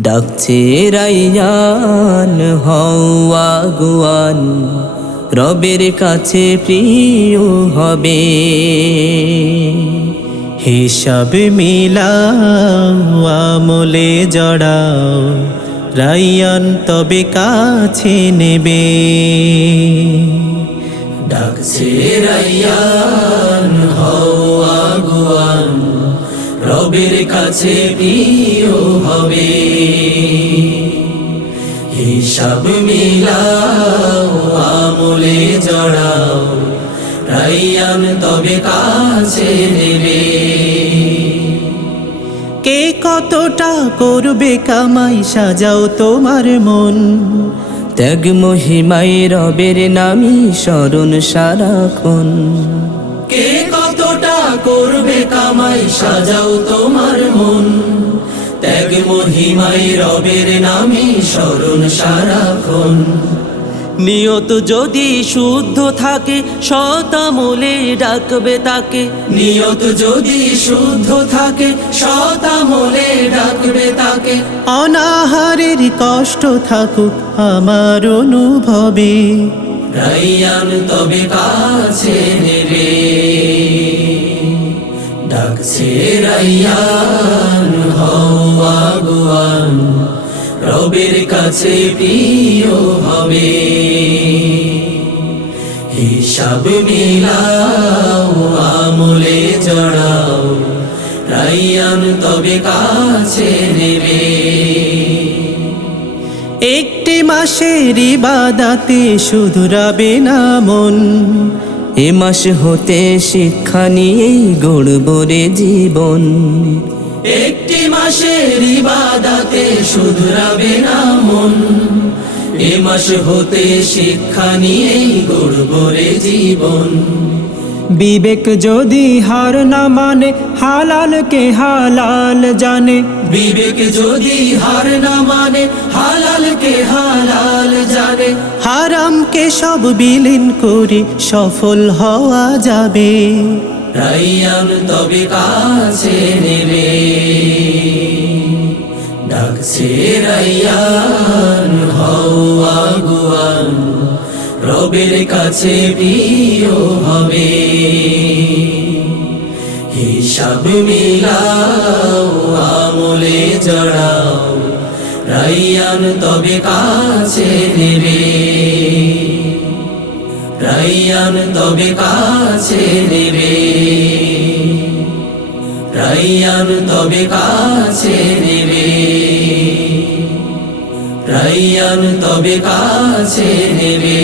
ডাকছে রাইয়ান হও আগুয়ান, রবের কাছে প্রিয় হবে। হিসাব মিলাও আমলে জড়াও, রাইয়ান তবে কাছে নেবে। ডাকছে রাইয়ান হও আগুয়ান, রবের কাছে প্রিয় হবে। হিসাব মিলাও আমলে জড়াও, রাইয়ান তবে কাছে নেবে। কে কতটা করবে কামাই, সাজাও তোমার মন। ত্যাগ মহিমায় রবের নামি স্মরণ সারাক্ষণ। কে কতটা করবে কামাই, সাজাও তোমার মন। ত্যাগ মহিমায় রবের নামি স্মরণ সারাক্ষণ। নিয়ত যদি শুদ্ধ থাকে, সৎ আমলে ডাকবে তাকে। নিয়ত যদি শুদ্ধ থাকে, সৎ আমলে ডাকবে তাকে। অনাহারের কষ্ট থাকুক আমার অনুভবে, রাইয়ান তবে কাছে নেবে। ডাকছে রাইয়ান হও আগুয়ান, রবের কাছে প্রিয় হবে। হিসাব মিলাও আমলে জড়াও, রাইয়ান তবে কাছে নেবে। একটি মাসের ইবাদাতে শুধরাবে না মন। এ মাস হতে শিক্ষা নিয়েই গড়ব রে জীবন। একটি মাসের ইবাদাতে শুধরাবে না মন। এ মাস হতে শিক্ষা নিয়েই গড়ব রে জীবন। বিবেক যদি হার না মানে, হালালকে হালাল জানে। বিবেক যদি হার না মানে, হালালকে হালাল জানে। হারামকে সব বিলীন করে সফল হওয়া যাবে। রাইয়ান তবে কাছে নেবে। ডাকছে রাইয়ান হও আগুয়ান, রবের কাছে প্রিয় হবে। হিসাব মিলাও আমলে জড়াও, রাইয়ান তবে কাছে নেবে। রাইয়ান তবে কাছে নেবে। রাইয়ান তবে কাছে নেবে। রাইয়ান তবে কাছে নেবে।